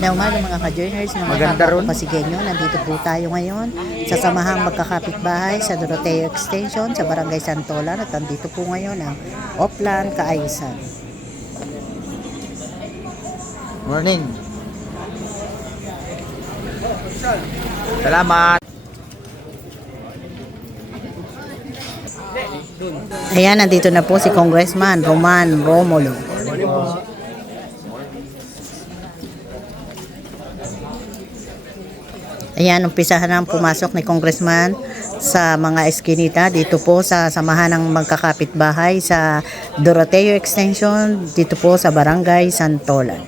Magandang umaga mga ka-joiners, mga Maganda ron. kapasigenyo. Nandito po tayo ngayon sa samahang magkakapitbahay sa Doroteo Extension sa Barangay Santolan at nandito po ngayon ang Oplan Kaayusan. Morning. Salamat. Ayan, nandito na po si Congressman Roman Romulo. Ayan, umpisahan na pumasok ni Congressman sa mga eskinita dito po sa samahan ng magkakapitbahay sa Doroteo Extension dito po sa Barangay Santolan.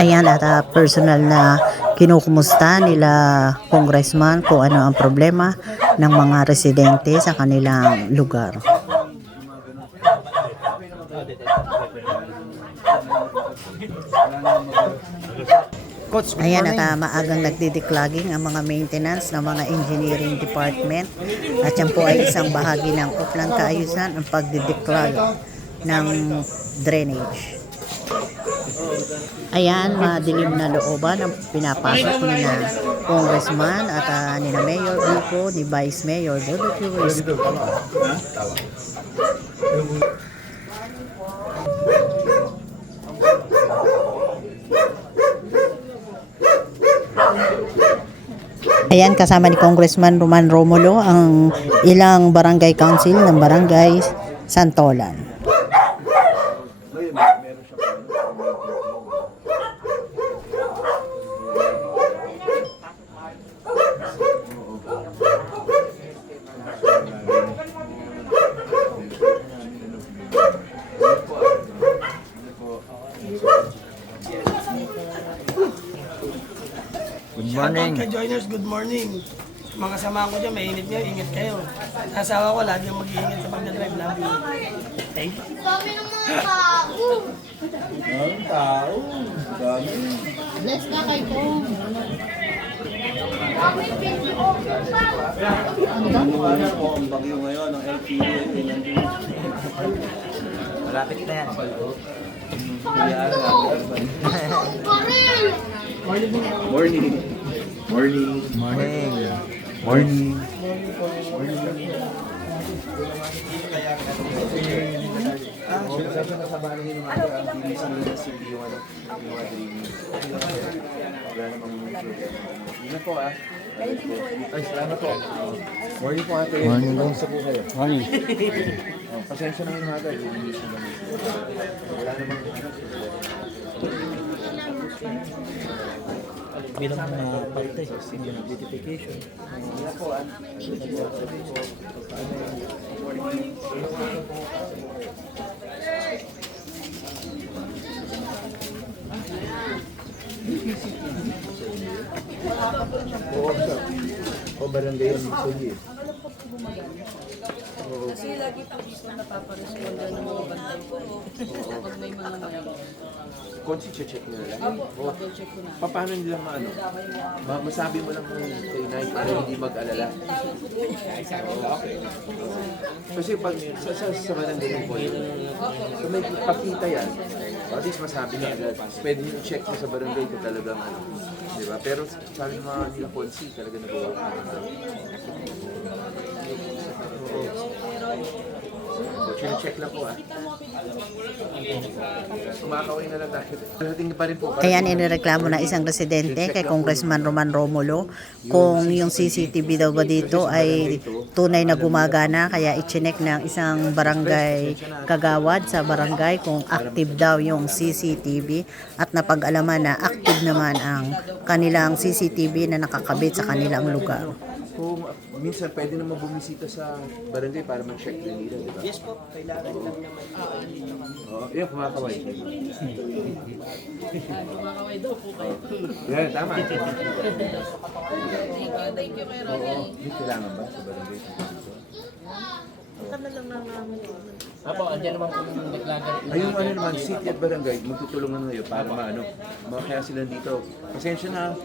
Ayan, at personal na kinukumusta nila Congressman kung ano ang problema ng mga residente sa kanilang lugar. Coach, good Ayan, morning. at maagang nagdideclogging ang mga maintenance ng mga engineering department at yan po ay isang bahagi ng Oplan Kaayusan ang pagdideclog ng drainage. Ayan, madilim na looban ang pinapasok ni na Congressman at ni na Mayor Vico, ni Vice Mayor Dodotio. Ayan, kasama ni Congressman Roman Romulo ang ilang barangay council ng Barangay Santolan. Good morning. Shoutout kay joiners, good morning. Mga kasama ko dyan, mainit nyo, ingat kayo. Asawa ko, lahat yung mag-iingat sa pagdadrive. Love you. Thank you. Dami ng mga tao. Ang tao. Dami. Bless ka kay Tom. Dami video okay pa. Ano po ang bagyo ngayon ng LPU at nandun. Malapit na yan. Ang baril. Morning. Morning. Morning. Morning. Pasensya na sa bali ng mga bilisan nila sa yung mga dreaming. Wala namang yun na po Ay, salamat po. Morning po ate. Morning po. Kamusta po kayo? Morning. Pasensya na yung mga ate. Wala namang Bilang parte, single identification. o barangay yung sugi. Kasi lagi po gusto napaparesponda ng mga bantay ko pag may mga Konsi check nila lang. double check ko na. Paano nila masabi mo lang kay Nay para hindi mag-alala? Kasi pag sa barangay po, so may pakita yan, at least masabi na agad. Pwede yung check mo sa barangay kung talagang ano. Diba? Pero sabi ng mga nila Konsi, talaga nagawa ka na. So, check lang po Kumakaway na lang tayo. Dating pa rin po. Ayan, inireklamo na isang residente kay Congressman Roman Romulo kung yung CCTV daw ba dito ay tunay na gumagana, kaya ichinek ng isang barangay kagawad sa barangay kung active daw yung CCTV at napag-alaman na active naman ang kanilang CCTV na nakakabit sa kanilang lugar. Kung minsan pwede naman bumisita sa barangay para mag-check din nila, di ba? Yes po, kailangan lang naman. Yan, kumakaway. Kumakaway daw po kayo. Yan, tama. Thank you kay Ronnie. May kailangan ba sa barangay? Apo, andyan naman po yung naglagan. Ayun ano naman, city at barangay, magtutulungan ngayon para maano, kaya sila dito. Pasensya na,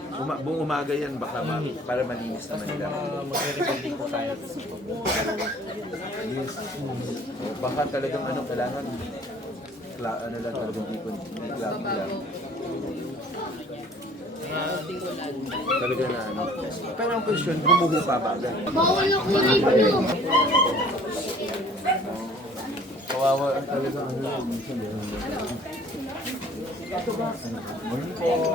buong umaga yan, baka para malinis naman nila. Magre-recording po tayo. Yes. Baka talagang ano, kailangan, ano lang talagang ipon, lagi lang. Talaga na ano. Pero ang question, bumuho pa ba agad? Bawal na kulay blue. Kawawa ang talaga ano. Minsan morning po.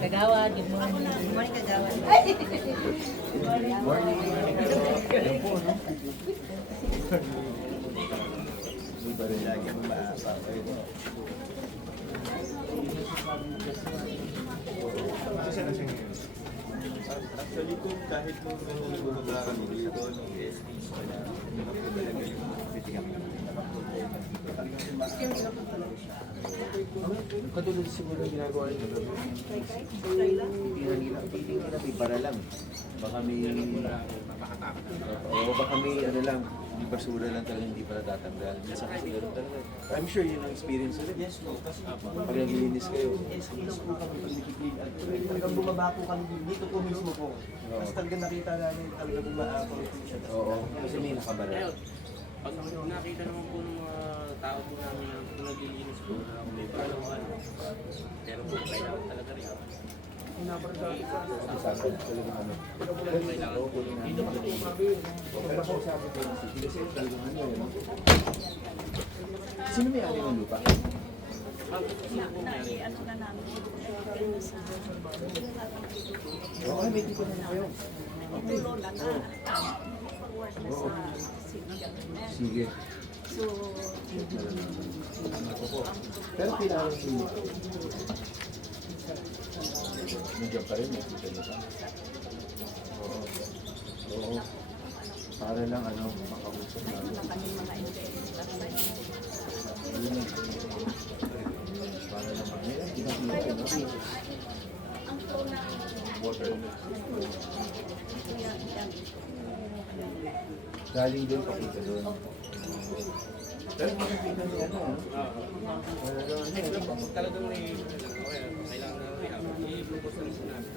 Kagawad, good morning. Good morning, Kagawad. Morning. Ayan po, no? Hindi ba rin lagi mapapay mo? Actually kung kahit nung bumaba kami dito, nung SD, wala po talaga yung pwede kami Katulad siguro yung ginagawa nila. Feeling nila may para lang. Baka may... Oo, baka may ano lang, may basura lang talaga hindi pa natatanggal. Minsan kasi gano'n talaga. I'm sure yun ang experience nila. Yes, no. Pag naglilinis kayo. Talagang bumaba po kami dito po mismo po. Tapos talagang nakita namin talagang bumaba po siya. Oo, kasi may nakabara. Pag nakita naman po ng mga tao po namin na kung naglilinis po na kung may palawan, pero po kailangan talaga rin. Sabi talaga ano. Kailangan po dito po din. Pero kung sabi ko yung city, kasi talagang ano yun. Sino may ari ng lupa? Okay, may tipo na kayo. Oo. Sige. Pero kailangan siya. Nandiyan pa rin, nakita niyo pa. Oo. Oo. Para lang ano, makausap namin. Ayun. Para lang ngayon, ginagawa no? Water. Galing doon, pakita doon. Pero makikita niya ano, Talagang may kailangan na rin i-propose na rin namin.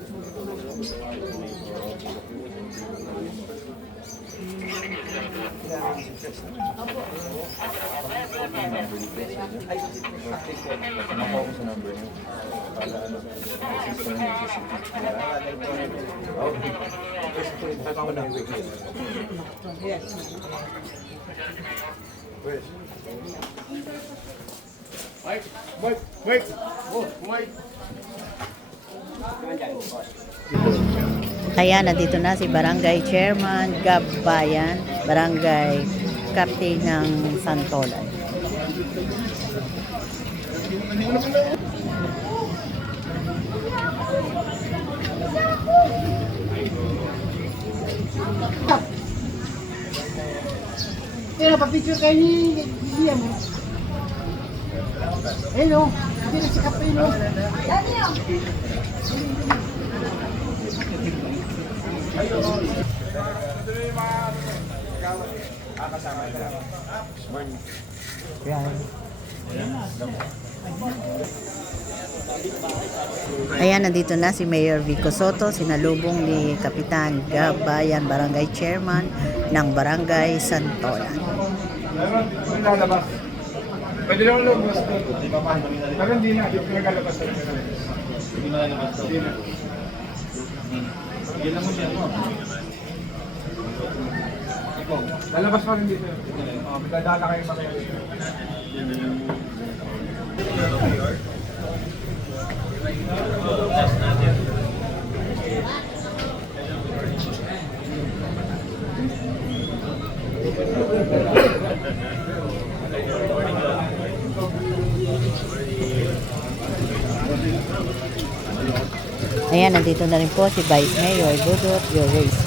makuha ko sa number niyo. Para ano, assistant niyo sa city. Okay. Kasi po, ito ko na yung wiki. Ayan, nandito na si Barangay Chairman Gab Bayan, Barangay Karte ng Santolan. Pero pa-picture kayo ni Liam. Ayun o, hindi na sikap pa yun o. Ayan, nandito na si Mayor Vico Soto, sinalubong ni Kapitan Gab Bayan, Barangay Chairman ng Barangay Santolan. Lalabas. Pwede lang lumabas. Pero hindi na, hindi nagalabas talaga. Hindi malalabas. Hindi na. Hindi lang mo siya mo. Ikaw, lalabas pa rin dito. Dadala kayo pa kayo. Ayan, nandito na rin po si Vice Mayor Dudut Joris.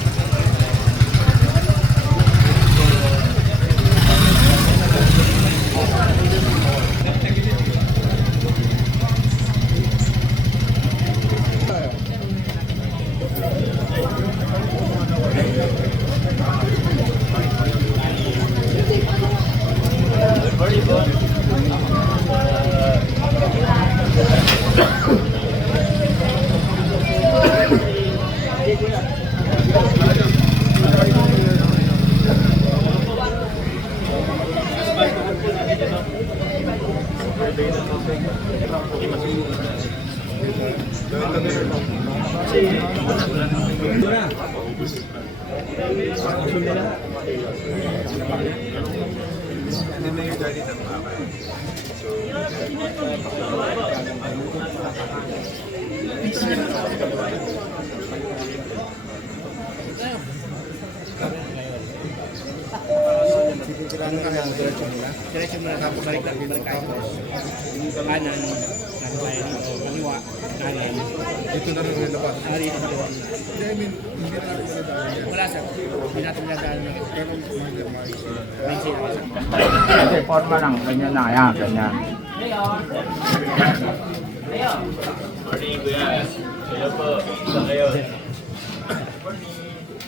Diretso mo na tapos balik tayo. Kanan, kaliwa, kanan. Dito na rin nilabas. Dito na rin. Hindi, I mean, hindi na natin nadaan yan. Wala sir. Hindi natin nadaan na. Pero minor maisip. May sila. Kasi forma lang, ganyan na, yan, ganyan.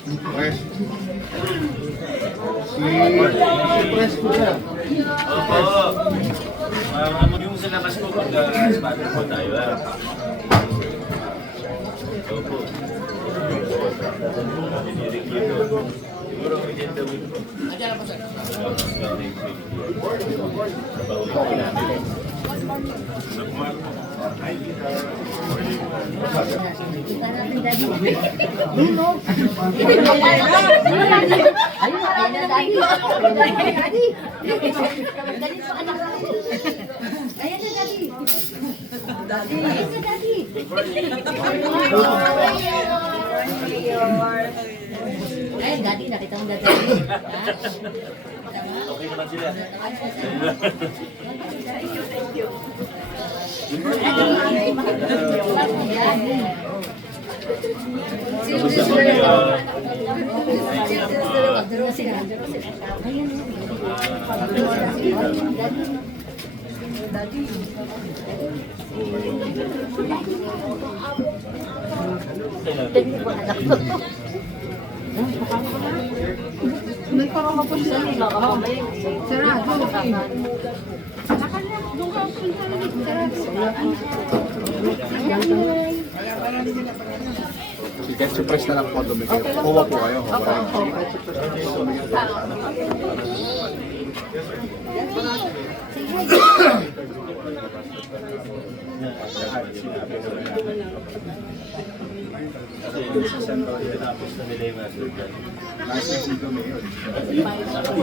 Press. Si Press po siya. Yung sa labas ko, mag-spotted po tayo. Opo. Siguro within the week po. Nandiyan na po sir. Ay, Daddy, nakita mo Daddy. Okay naman sila. Sige, si Press na lang po dumikit. Kuha po kayo.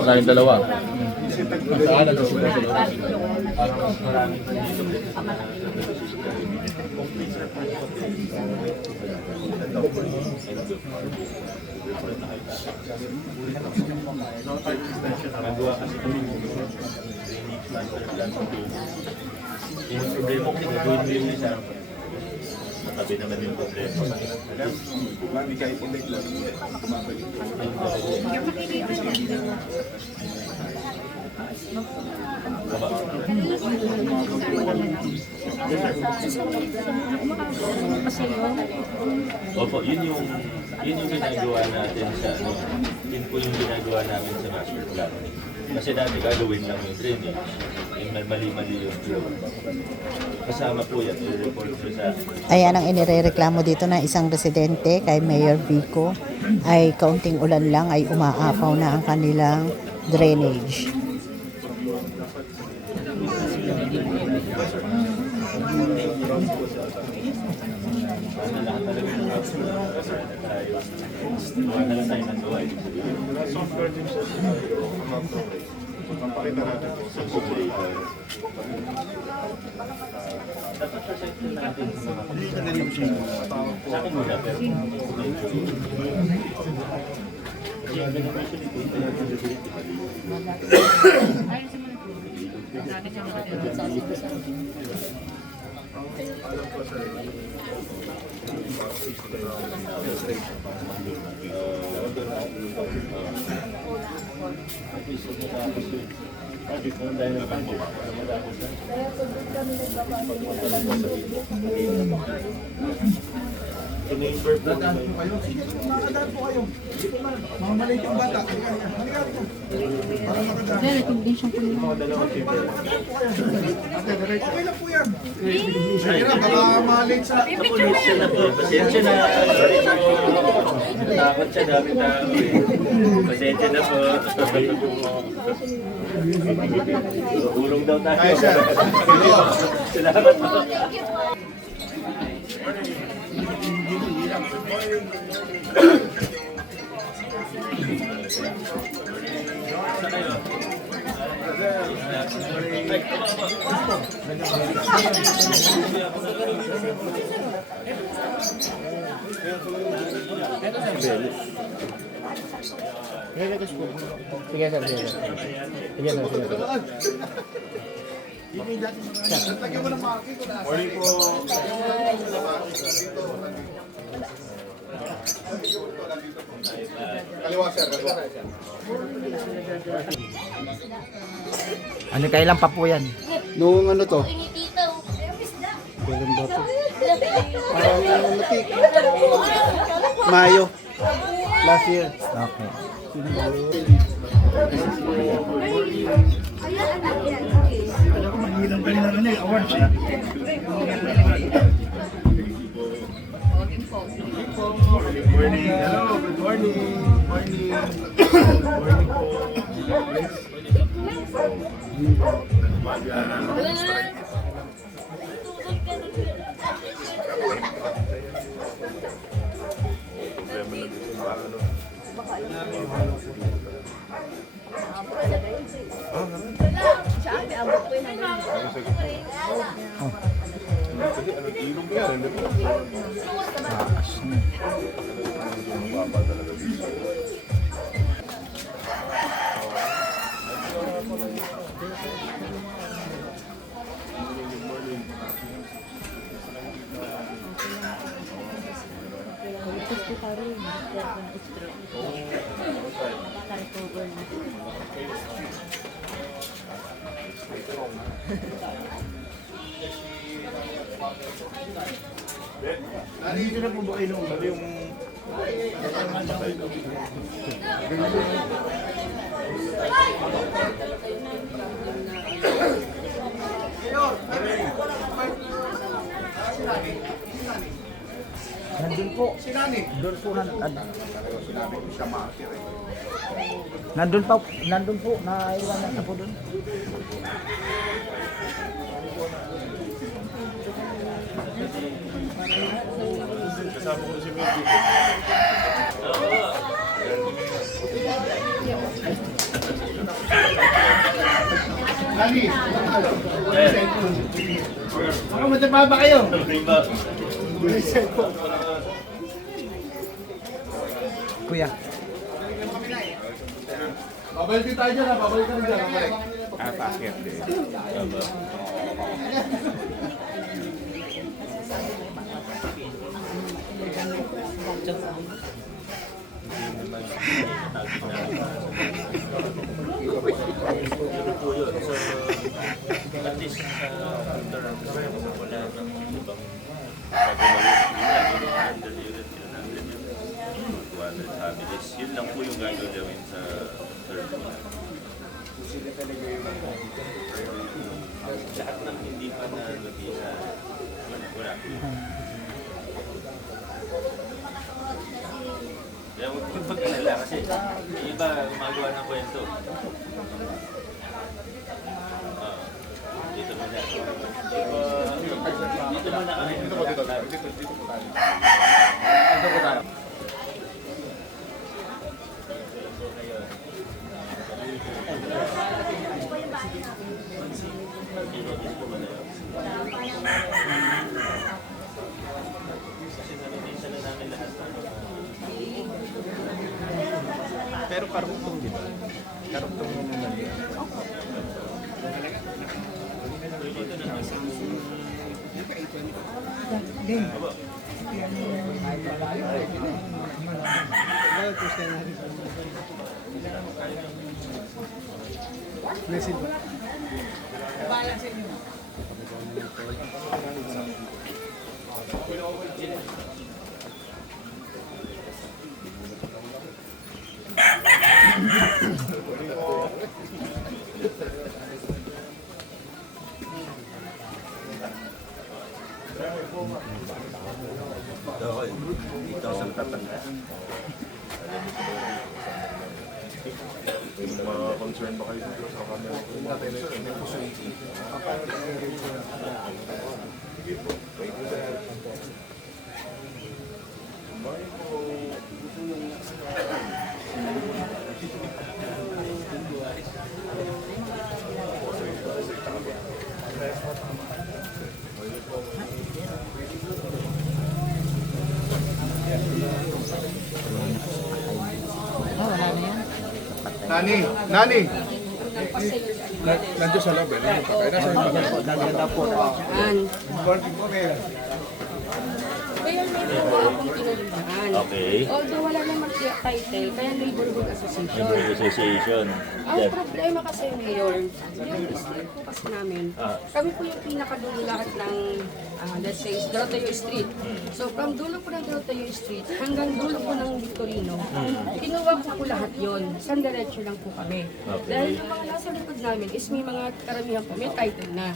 Kayong dalawa. Yung problema ko, gagawin mo yung isa. Matabi naman yung problema. Mami, kahit ulit lang. Mabalik. Opo, yun yung ginagawa natin sa ano, yun po yung ginagawa namin sa master plan. Kasi dati gagawin lang yung drainage, yung mali-mali yung flow. Kasama po yan, i-report ko sa Ayan ang inirereklamo dito na isang residente kay Mayor Vico ay kaunting ulan lang ay umaapaw na ang kanilang drainage. Pakita natin po sa Tinamber po naman. Makakadaan po kayo. Mga maliit yung bata. Halika. Para makadaan. Mga dalawang paper. Okay lang po yan. Kaya baka malit sa... Pasensya na po. Pasensya na. Takot siya dami tao eh. Pasensya na po. Ulong daw tayo. Salamat po. Sige, sir. Sige, sir. Sige, sir. Morning po. Ano, kailan pa po yan? Nung ano to? Ini tito. Kailan ba to? Parang natik. Mayo. Last year. Okay. Mahirap kanina na niya. Awards eh. Morning. Hello. Good morning. Morning. Morning po. Nandito na po ba kayo nung yung... Nandun po. Doon po nandun po, naiwanan na po doon. Kasama ko na si Medyo. Lani! Ako mataba ba kayo? Kuya. Babalik din tayo dyan ha. Babalik ka rin dyan. Babalik. Pakit. At least wala nang ibang families. Yun lang po yung gagawin sa third one. Lahat ng hindi pa na nag-isa, wala. Kaya huwag pag-alala kasi yung iba gumagawa ng kwento. Dito muna. Dito muna kami. Dito po tayo. Dito po tayo. Pero karugtong, di ba? Karugtong mo naman. Mga concern ba kayo dito sa camera? Sige po. Wait na. Nani! Nani! Nandiyo sa loob eh. Naganda po. Working po kayo. Kaya may po akong tinulungan. Okay. Although wala namang siya title, kaya neighborhood association. Neighborhood Association. Ang problema kasi, Mayor, yung district po kasi namin, kami po yung pinakadulo lahat ng, let's say, Dorotayo Street. So, from dulo po ng Dorotayo Street hanggang dulo po ng Victorino, kinuha po lahat yon. San diretso lang po kami. Dahil yung mga nasa likod namin is may mga karamihan po, may title na.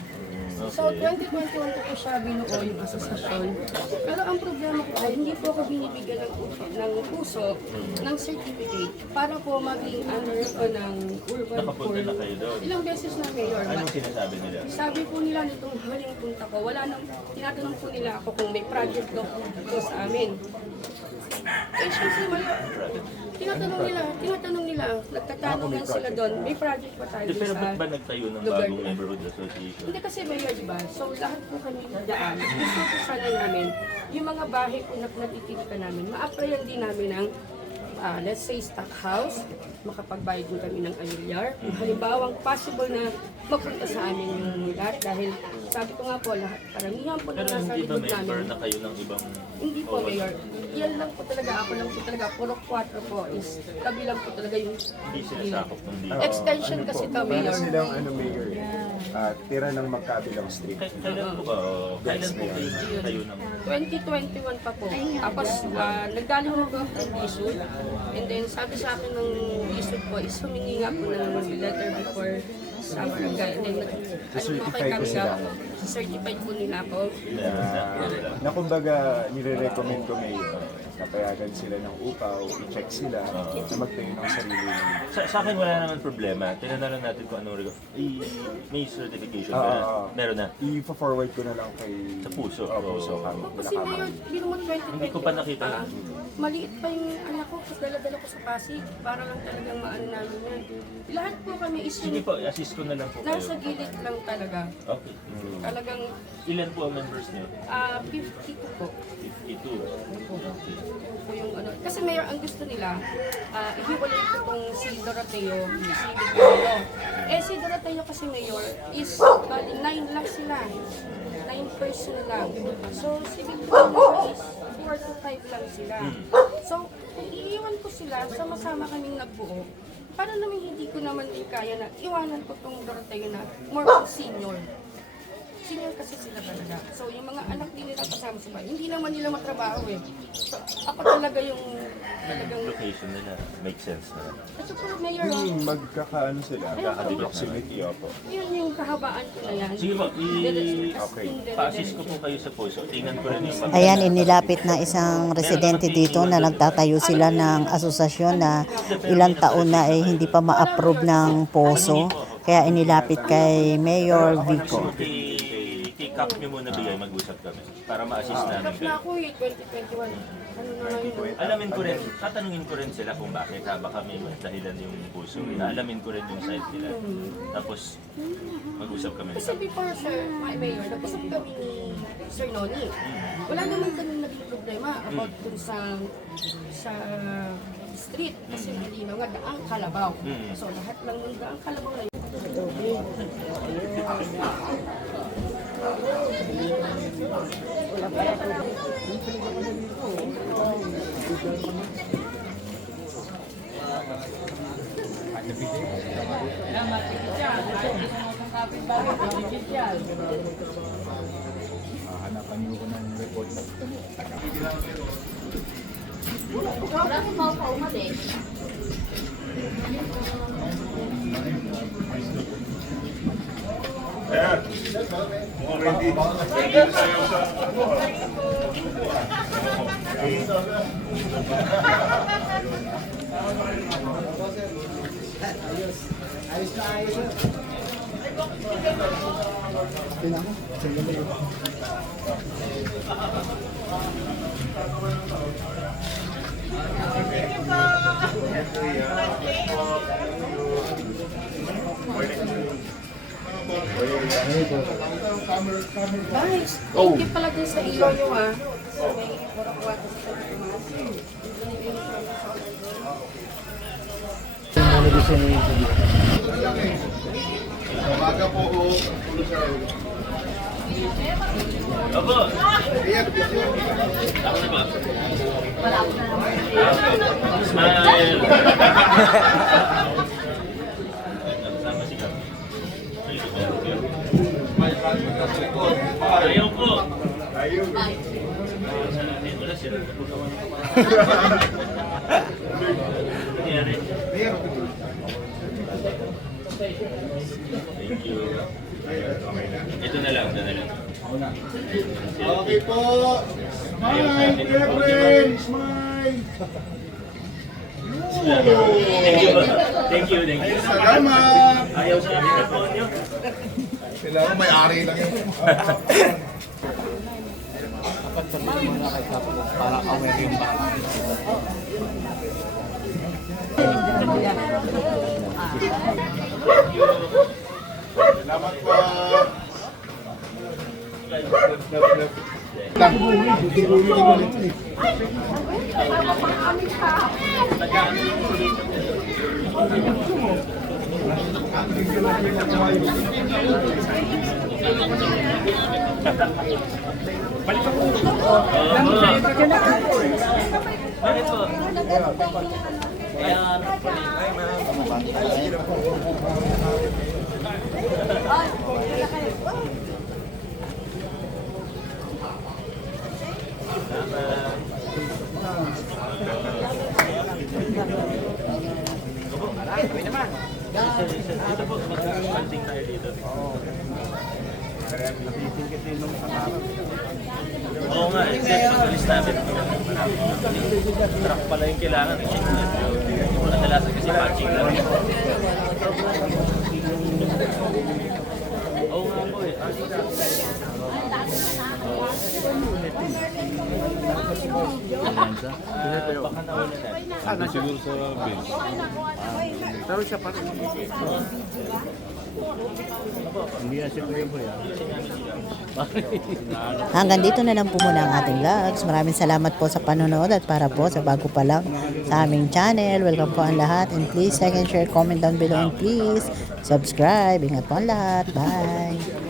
So, 2021 po siya binuo yung asosasyon. Pero ang problema po ay hindi po ako binibigyan ng puso ng certificate para po maging under ko ng urban Nakapunta core. na kayo doon. Ilang beses na, Mayor. Anong sinasabi nila? Sabi po nila nitong huling punta ko, wala nang, tinatanong po nila ako kung may project daw po sa amin. Eh, siyempre, tinatanong nila, nagtatanungan sila doon, may project pa tayo Pero sa ba't ba nagtayo ng lugar bagong na. neighborhood association? Hindi kasi Mayor, di ba? So lahat po kami daan. Gusto po sana namin, yung mga bahay po na natitirikan namin, ma-applyan din namin ng, let's say, stock house, makapagbayad din kami ng amilyar. Halimbawa, possible na magpunta sa amin yung lahat dahil sabi ko nga po, lahat, karamihan po na Pero nasa hindi ba likod member namin. na kayo ng ibang... Hindi po, Mayor. Yan lang po talaga, ako lang po talaga, puro 4 po is, kami lang po talaga yung Hindi sila sakop ng dito. extension kasi to, Mayor. silang mayor tira ng magkabilang street. Kailan po ba? Kailan po kayo ng... 2021 pa po. Tapos, nagdali ko po ng isod. And then, sabi sa akin ng isod po is humingi nga po ng letter before sa barangay. And then, certify po sila. certified po nila ako. Na kumbaga nire-recommend ko ngayon na payagan sila ng upaw, i-check sila na magtayo ng sarili. Sa akin wala naman problema. Tinanong natin kung anong may certification ba? Meron na. I-forward ko na lang kay... Sa puso. Puso kami. Kasi Mayor, bino mo 2021. Hindi ko pa nakita na. Maliit pa yung anak ko, tapos dala-dala ko sa Pasig para lang talagang maano namin yan. Lahat po kami is Sige po, assist ko na lang po kayo. nasa gilid lang talaga. Okay. Talagang Ilan po ang members niyo? 52 po. 52. Po yung ano. Kasi Mayor, ang gusto nila, ihiwalay ko itong si Doroteo, si Victorino. Eh si Doroteo kasi Mayor is, bali 9 lang sila. 9 person lang. So si Victorino is 4 to 5 lang sila. So kung iiwan ko sila, sama-sama kaming nagbuo, para naman hindi ko naman din kaya na iwanan ko itong Doroteo na more on senior. Senior kasi sila talaga. So, yung mga anak din nila kasama sa bahay, hindi naman nila matrabaho eh. So, ako talaga yung talagang... Location nila. Make sense na. At saka, Mayor, Magkakaano sila? Magkakadikit Proximity, opo. yun yung kahabaan ko na yan. Sige po, Okay. pa-assist ko po kayo sa puso. Tingnan ko rin yung pag- Ayan, inilapit na isang residente dito na nagtatayo sila ng asosasyon na ilang taon na ay hindi pa ma-approve ng poso. Kaya inilapit kay Mayor Vico. Kay Kap nyo muna bigay, mag-usap kami. Para ma-assist namin Tapos na kayo. ako eh, 2021. Ano na yun? Alamin ko rin, tatanungin ko rin sila kung bakit ha, baka may dahilan yung puso. Alamin ko rin yung side nila. Tapos, mag-usap kami. Kasi before, Sir, Mayor, nag-usap kami ni Sir Noni. Wala naman kami naging problema about dun sa street. Kasi hindi nga daang Kalabaw. So lahat lang ng daang Kalabaw na yun. Hanapan niyo ko ng report. Marami pa ako umalis. Guys, thank you pala din sa iyo yung may warak-warak sa Tomas. Opo. Ako na ba? Smile. Sama si Kap. Ayaw ko. Wala sila. Nangyari. Thank you. Ito na lang, ito na lang. Okay po. Smile, Kevin! Smile! Thank you. Thank you, thank you. Salamat! Ayaw sa amin na po nyo. Kailangan may-ari lang yun. Salamat po. Bakit po? Dito po, mag-hunting tayo dito. Oo nga, except pag-alis namin. Truck pala yung kailangan. Hindi mo nadalasan kasi patching lang. Oo nga po eh. Baka nauna na. Sana siguro sa bill. Pero siya pa rin. Hindi na siya kuya po yan. Hanggang dito na lang po muna ang ating vlogs. Maraming salamat po sa panonood at para po sa bago pa lang sa aming channel. Welcome po ang lahat and please like and share, comment down below and please subscribe. Ingat po ang lahat. Bye!